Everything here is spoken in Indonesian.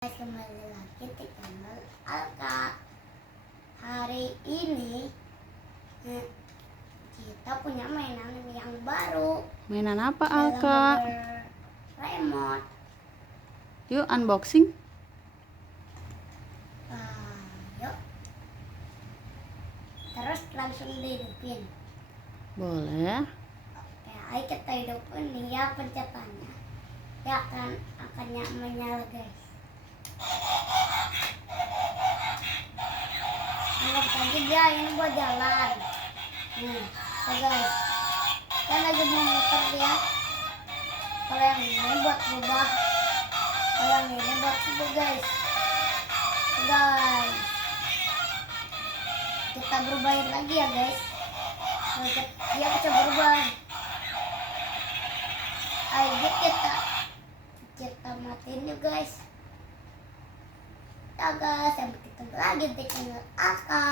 Kembali lagi di channel Alka. Hari ini kita punya mainan yang baru. Mainan apa, Dalam Alka? gambar remote. Yuk unboxing. Yuk. Terus langsung dihidupin. Boleh. Oke, ayo kita hidupin nih ya pencetannya. Ya akan menyala guys. Anggap saja dia ini buat jalan. Nih, so guys, kan lagi mau muter dia. Kalau yang ini buat berubah, kalau yang ini buat berubah guys. So guys, kita berubahin lagi ya guys. Dia bisa berubah. Ayo kita matiin yuk guys. Guys, sampai ketemu lagi di channel Aka.